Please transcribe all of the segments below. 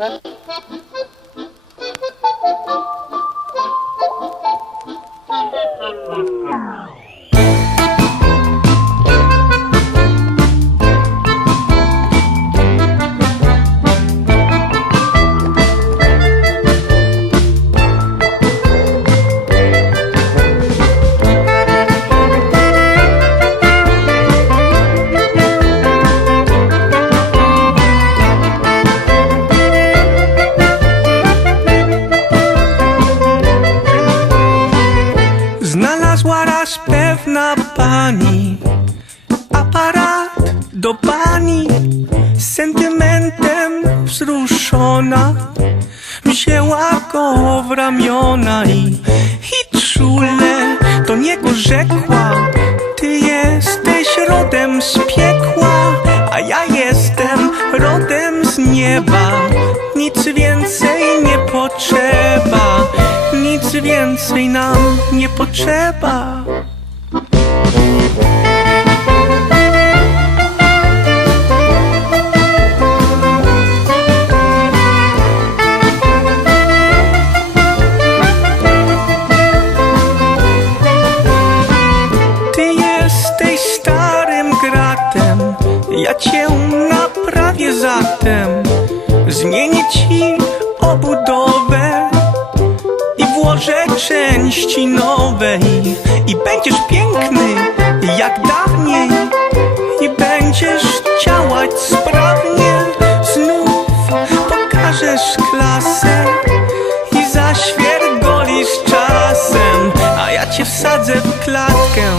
Huh? Znalazła raz pewna pani. Aparat do pani. Sentymentem wzruszona. Wzięła go w ramiona i, i czule do niego rzekła ty jesteś rodem z piekła a ja jestem rodem z nieba. Nic więcej nie potrzeba nic więcej nam nie potrzeba ja cię naprawię zatem. Zmienię ci obudowę włożę części nowe i, i będziesz piękny jak dawniej i będziesz działać sprawnie. Znów pokażesz klasę i zaświergolisz czasem, a ja cię wsadzę w klatkę,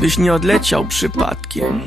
byś nie odleciał przypadkiem.